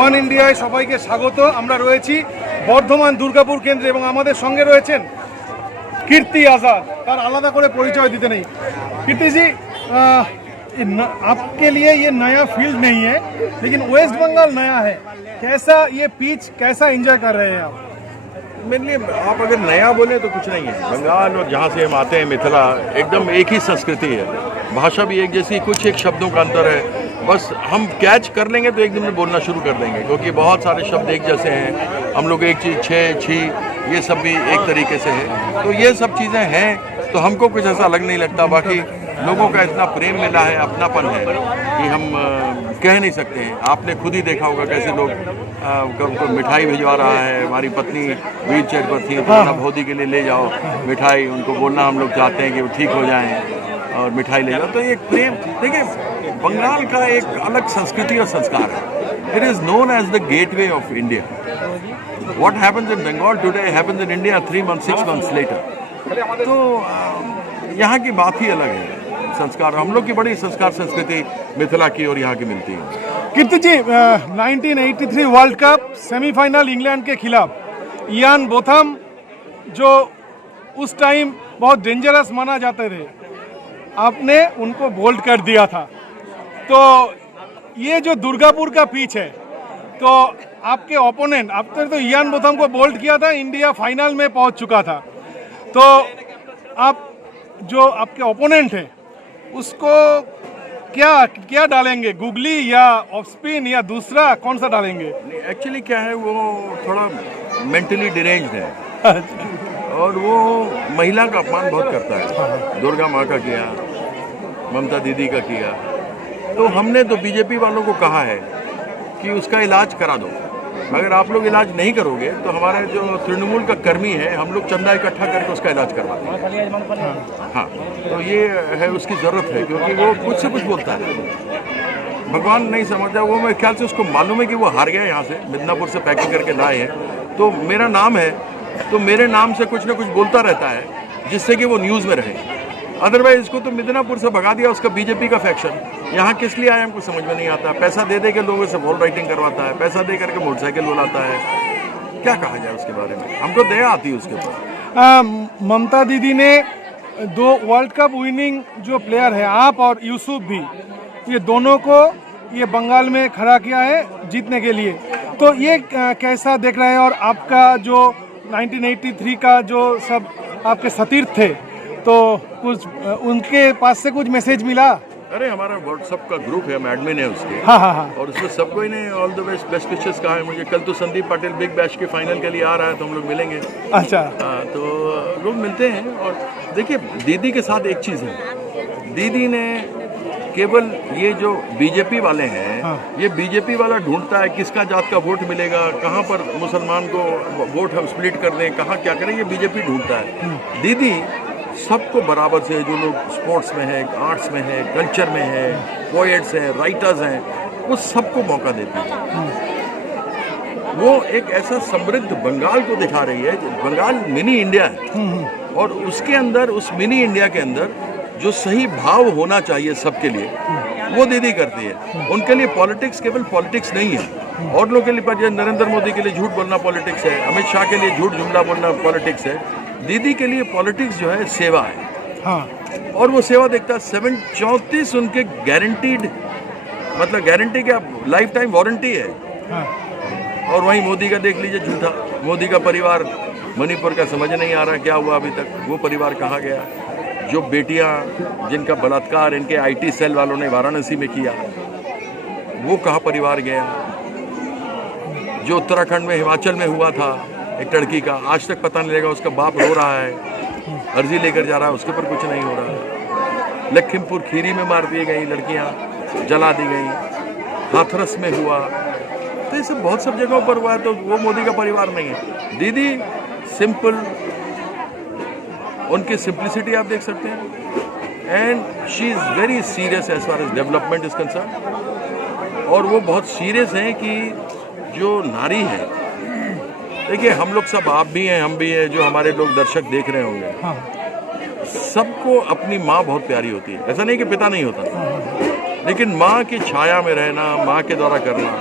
One ইন্ডিয়ায় সবাইকে স্বাগত। আমরা রয়েছি বর্ধমান দুর্গাপুর কেন্দ্রে এবং আমাদের সঙ্গে রয়েছেন कीर्ति आजाद। তার আলাদা করে পরিচয় দিতে নেই। कीर्ति जी, आपके लिए ये नया फील्ड नहीं है, लेकिन वेस्ट बंगाल नया है। कैसा ये पिच, कैसा एंजॉय कर रहे हैं आप? मेरे लिए आप अगर नया बोले तो कुछ नहीं है। बंगाल और जहाँ से हम आते हैं मिथिला, एकदम एक ही संस्कृति है, भाषा भी एक जैसी, कुछ एक शब्दों का अंतर है। बस हम कैच कर लेंगे तो एक दिन में बोलना शुरू कर देंगे, क्योंकि बहुत सारे शब्द एक जैसे हैं। हम लोग एक चीज़ छः छी ये सब भी एक तरीके से है, तो ये सब चीज़ें हैं, तो हमको कुछ ऐसा अलग नहीं लगता। बाकी लोगों का इतना प्रेम मिला है, अपनापन है कि हम कह नहीं सकते हैं। आपने खुद ही देखा होगा कैसे लोग उनको मिठाई भिजवा रहा है। हमारी पत्नी व्हील चेयर पर थी, तो भौदी के लिए ले जाओ मिठाई, उनको बोलना हम लोग चाहते हैं कि वो ठीक हो जाएं और मिठाई ले जाओ। तो एक प्रेम, देखिए बंगाल का एक अलग संस्कृति और संस्कार है। It is known as the gateway of India. What happens in Bengal today happens in India 3 months, 6 months later. तो यहाँ की बात ही अलग है। संस्कार, हम लोग की बड़ी संस्कार संस्कृति मिथिला की और यहाँ की मिलती है। कीर्ति जी, 1983 वर्ल्ड कप सेमीफाइनल इंग्लैंड के खिलाफ इयान बोथम, जो उस टाइम बहुत डेंजरस माना जाते थे, आपने उनको बोल्ड कर दिया था। तो ये जो दुर्गापुर का पिच है, तो आपके ओपोनेंट, आपने तो इयान बोथम को बोल्ड किया था, इंडिया फाइनल में पहुंच चुका था। तो आप जो आपके ओपोनेंट है उसको क्या क्या डालेंगे, गुगली या ऑफ स्पिन या दूसरा कौन सा डालेंगे? एक्चुअली क्या है, वो थोड़ा मेंटली डिरेंज्ड है और वो महिला का अपमान बहुत करता है। दुर्गा माँ का किया, ममता दीदी का किया। तो हमने तो बीजेपी वालों को कहा है कि उसका इलाज करा दो। अगर आप लोग इलाज नहीं करोगे तो हमारा जो तृणमूल का कर्मी है, हम लोग चंदा इकट्ठा करके उसका इलाज करवाते हैं। हाँ, तो ये है, उसकी ज़रूरत है, क्योंकि वो कुछ से कुछ बोलता है, भगवान नहीं समझता वो। मेरे ख्याल से उसको मालूम है कि वो हार गया यहाँ से, मिदनापुर से पैकिंग करके लाए हैं। तो मेरा नाम है, तो मेरे नाम से कुछ ना कुछ बोलता रहता है, जिससे कि वो न्यूज़ में रहे। अदरवाइज इसको तो मिदनापुर से भगा दिया, उसका बीजेपी का फैक्शन। यहाँ किस लिए आया हमको समझ में नहीं आता। पैसा दे दे के लोगों से वॉल राइटिंग करवाता है, पैसा दे करके मोटरसाइकिल बुलाता है। क्या कहा जाए उसके बारे में, हमको दया आती है उसके ऊपर। ममता दीदी ने 2 वर्ल्ड कप विनिंग जो प्लेयर है, आप और यूसुफ भी, ये दोनों को ये बंगाल में खड़ा किया है जीतने के लिए। तो ये कैसा देख रहे हैं? और आपका जो 1983 का जो सब आपके सतीर्थ थे, तो कुछ उनके पास से कुछ मैसेज मिला? अरे हमारा व्हाट्सअप का ग्रुप है, हम एडमिन है उसके। हाँ हाँ हाँ। और उसमें सबको इन्हें ऑल द बेस्ट विशेस कहा है मुझे। कल तो संदीप पाटिल बिग बैश के फाइनल के लिए आ रहा है, तो हम लोग मिलेंगे। अच्छा। हाँ, तो लोग मिलते हैं। और देखिए दीदी के साथ एक चीज़ है, दीदी ने केवल ये जो बीजेपी वाले हैं, ये बीजेपी वाला ढूंढता है किसका जात का वोट मिलेगा, कहाँ पर मुसलमान को वोट हम स्प्लिट कर दें, कहाँ क्या करें, ये बीजेपी ढूंढता है। दीदी सबको बराबर से, जो लोग स्पोर्ट्स में है, आर्ट्स में है, कल्चर में है, पोएट्स हैं, राइटर्स हैं, वो सबको मौका देती है। वो एक ऐसा समृद्ध बंगाल को दिखा रही है। बंगाल मिनी इंडिया है, और उसके अंदर, उस मिनी इंडिया के अंदर जो सही भाव होना चाहिए सबके लिए, वो दीदी करती है। उनके लिए पॉलिटिक्स केवल पॉलिटिक्स नहीं है। और लोगों के लिए, नरेंद्र मोदी के लिए झूठ बोलना पॉलिटिक्स है, अमित शाह के लिए झूठ जुमला बोलना पॉलिटिक्स है। दीदी के लिए पॉलिटिक्स जो है सेवा है। हाँ। और वो सेवा देखता है। 34 उनके गारंटीड, मतलब गारंटी क्या, लाइफ टाइम वारंटी है। हाँ। और वहीं मोदी का देख लीजिए झूठा। मोदी का परिवार मणिपुर का समझ नहीं आ रहा क्या हुआ अभी तक, वो परिवार कहाँ गया। जो बेटियां जिनका बलात्कार इनके IT सेल वालों ने वाराणसी में किया, वो कहाँ परिवार गया। जो उत्तराखंड में, हिमाचल में हुआ था एक लड़की का, आज तक पता नहीं लगा। उसका बाप रो रहा है, अर्जी लेकर जा रहा है, उसके ऊपर कुछ नहीं हो रहा। लखीमपुर खीरी में मार दी गई लड़कियां, जला दी गई। हाथरस में हुआ। तो ये सब बहुत सब जगहों पर हुआ है। तो वो मोदी का परिवार नहीं है। दीदी सिंपल, उनकी सिंप्लिसिटी आप देख सकते हैं। And she is very serious as far as development is concern. और वो बहुत सीरियस हैं कि जो नारी है, देखिए हम लोग सब, आप भी हैं, हम भी हैं, जो हमारे लोग दर्शक देख रहे होंगे, सबको अपनी माँ बहुत प्यारी होती है। ऐसा नहीं कि पिता नहीं होता, लेकिन माँ की छाया में रहना, माँ के द्वारा करना,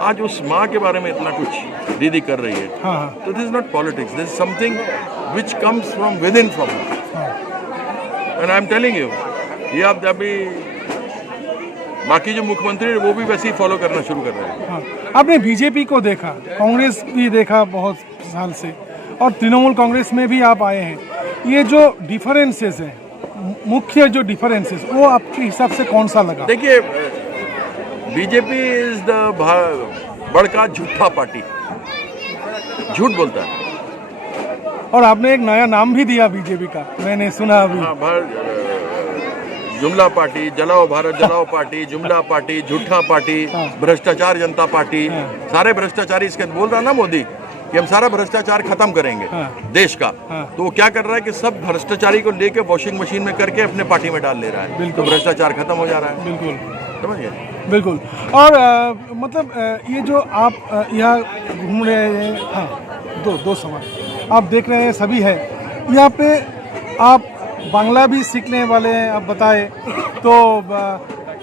आज उस माँ के बारे में इतना कुछ दीदी कर रही है, हाँ हाँ तो this is not politics, this is something which comes from with in from and I am telling you, ये आप अभी बाकी जो मुख्यमंत्री है वो भी वैसे ही फॉलो करना शुरू कर रहे हैं। हाँ। आपने बीजेपी को देखा, कांग्रेस भी देखा बहुत साल से, और तृणमूल कांग्रेस में भी आप आए हैं, ये जो डिफरेंसेस हैं, मुख्य जो डिफरेंसेस, वो आपके हिसाब से कौन सा लगा? देखिए, बीजेपी इज द बड़का झूठा पार्टी, झूठ बोलता है। और आपने एक नया नाम भी दिया बीजेपी का, मैंने सुना अभी। हाँ, जुमला पार्टी, जलाओ भारत जलाओ पार्टी, जुमला पार्टी, झूठा पार्टी, भ्रष्टाचार जनता पार्टी, सारे भ्रष्टाचारी इसके बोल रहा ना मोदी कि हम सारा भ्रष्टाचार खत्म करेंगे देश का। तो वो क्या कर रहा है कि सब भ्रष्टाचारी को लेके वॉशिंग मशीन में करके अपने पार्टी में डाल ले रहा है, तो भ्रष्टाचार खत्म हो जा रहा है। बिल्कुल, समझ गए? बिल्कुल। और मतलब ये जो आप यहाँ घूम रहे हैं, हाँ, दो सवाल आप देख रहे हैं, सभी है यहाँ पे, आप बांग्ला भी सीखने वाले हैं, आप बताएं तो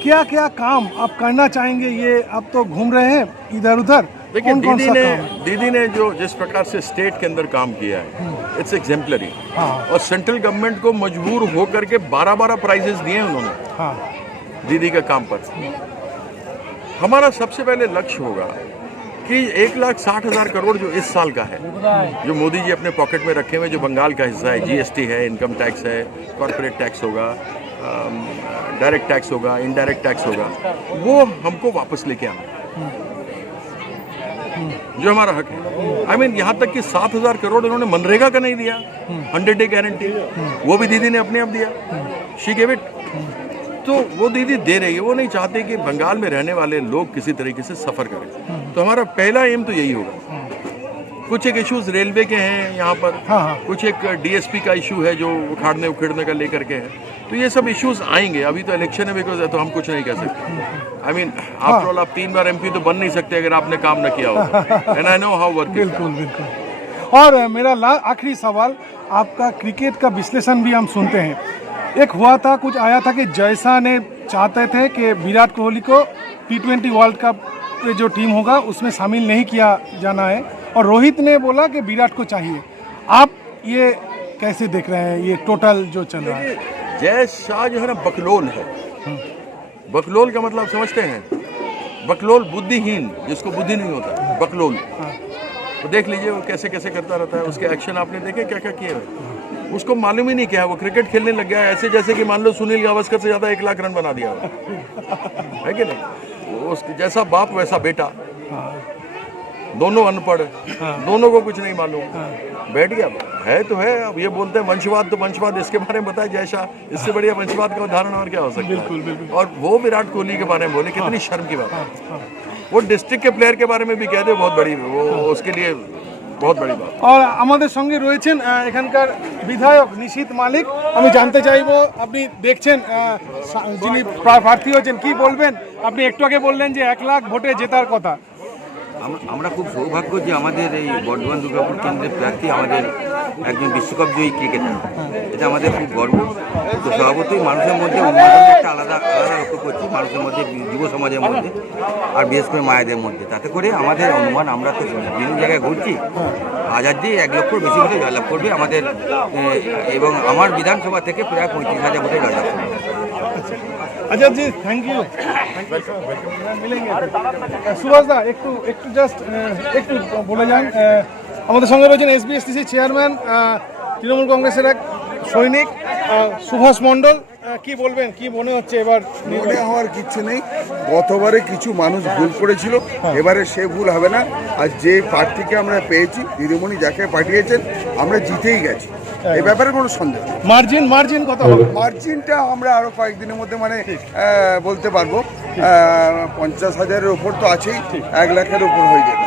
क्या क्या काम आप करना चाहेंगे? ये आप तो घूम रहे हैं इधर उधर, देखिए, कौन-कौन सा दीदी ने जो जिस प्रकार से स्टेट के अंदर काम किया है, इट्स एग्जेम्पलरी। और सेंट्रल गवर्नमेंट को मजबूर होकर के 12-12 प्राइजेस दिए उन्होंने, हाँ, दीदी का काम पर। हमारा सबसे पहले लक्ष्य होगा कि 1,60,000 करोड़ जो इस साल का है, जो मोदी जी अपने पॉकेट में रखे हुए, जो बंगाल का हिस्सा है, जीएसटी है, इनकम टैक्स है, कॉर्पोरेट टैक्स होगा, डायरेक्ट टैक्स होगा, इनडायरेक्ट टैक्स होगा, वो हमको वापस लेके आना, जो हमारा हक है। आई मीन, यहाँ तक कि 7,000 करोड़ उन्होंने मनरेगा का नहीं दिया, 100 डे गारंटी, वो भी दीदी ने अपने आप दिया, शी गिव इट। तो वो दीदी दे रही है, वो नहीं चाहते कि बंगाल में रहने वाले लोग किसी तरीके से सफ़र करें। तो हमारा पहला एम तो यही होगा। कुछ एक इश्यूज रेलवे के हैं यहाँ पर, कुछ एक डीएसपी का इशू है जो उखाड़ने उखेड़ने का लेकर के है, तो ये सब इश्यूज आएंगे। अभी तो इलेक्शन है, बिकॉज तो हम कुछ नहीं कह सकते। आई मीन, आफ्टर ऑल आप 3 बार एमपी तो बन नहीं सकते अगर आपने काम न किया हो। And I know how work. बिल्कुल बिल्कुल। और मेरा आखिरी सवाल, आपका क्रिकेट का विश्लेषण भी हम सुनते हैं। एक हुआ था, कुछ आया था कि जैसा ने चाहते थे कि विराट कोहली को T20 वर्ल्ड कप जो टीम होगा उसमें शामिल नहीं किया जाना है, और रोहित ने बोला कि विराट को चाहिए। आप ये कैसे देख रहे हैं, ये टोटल जो चल रहा है? जय शाह जो है ना, बकलोल है। बकलोल का मतलब समझते हैं? बकलोल बुद्धिहीन, जिसको बुद्धि नहीं होता, बकलोल। तो देख लीजिए वो कैसे कैसे करता रहता है, उसके एक्शन आपने देखे क्या क्या किए हुए। उसको मालूम ही नहीं क्या है, वो क्रिकेट खेलने लग गया है ऐसे जैसे कि मान लो सुनील गावस्कर से ज़्यादा 1 लाख रन बना दिया है कि नहीं? उसके जैसा बाप वैसा बेटा, दोनों अनपढ़, दोनों को कुछ नहीं मालूम, बैठ गया है तो है। अब ये बोलते हैं वंशवाद, तो वंशवाद इसके बारे में बताया जय शाह, इससे बढ़िया वंशवाद का उदाहरण और क्या हो सकता है? बिल्कुल, बिल्कुल। और वो विराट कोहली के बारे में बोले, कितनी शर्म की बात। वो डिस्ट्रिक्ट के प्लेयर के बारे में भी कह दे, बहुत बड़ी, वो उसके लिए बहुत बड़ी बात। और আমাদের সঙ্গে রয়েছেন এখানকার বিধায়ক নিশীথ মালিক। আমি জানতে চাইবো, আপনি দেখছেন যিনি প্রার্থী হয়েছেন, কি বলবেন? আপনি একটু আগে বললেন যে 1 লাখ ভোটে জেতার কথা। আমরা খুব সৌভাগ্য যে আমাদের এই বর্ধমান দুর্গাপুর কেন্দ্রের প্রার্থী আমাদের একজন বিশ্বকাপ জয়ী ক্রিকেটার, এটা আমাদের খুব গর্ব। তো স্বভাবতই মানুষের মধ্যে উন্মাদনের একটা আলাদা লক্ষ্য করছি, মানুষের মধ্যে, যুব সমাজের মধ্যে, আর বিশেষ করে মায়েদের মধ্যে। তাতে করে আমাদের অনুমান, আমরা তো বিভিন্ন জায়গায় ঘুরছি, হাজার দিয়ে 1 লক্ষর বেশি ভোটে জয়লাভ করবে আমাদের, এবং আমার বিধানসভা থেকে প্রায় 35,000 ভোটে জয়লাভ করবে। আচ্ছা জি, থ্যাংক ইউ। সুভাষ দা, একটু জাস্ট একটু বলে যান। আমাদের সঙ্গে রয়েছেন SBSTC চেয়ারম্যান, তৃণমূল কংগ্রেসের এক সৈনিক, সুভাষ মণ্ডল। কি বলবেন, কি মনে হচ্ছে এবার? মনে হওয়ার কিচ্ছু নেই, গতবারে কিছু মানুষ ভুল করেছিল, এবারে সে ভুল হবে না। আর যে প্রার্থীকে আমরা পেয়েছি, দিদিমণি যাকে পাঠিয়েছেন, আমরা জিতেই গেছি, এই ব্যাপারে কোনো সন্দেহ নেই। মার্জিন কত হবে? মার্জিনটা আমরা আরো কয়েকদিনের মধ্যে বলতে পারবো। 50,000-এর উপর তো আছেই, 1 লাখের উপর হয়ে যাবে।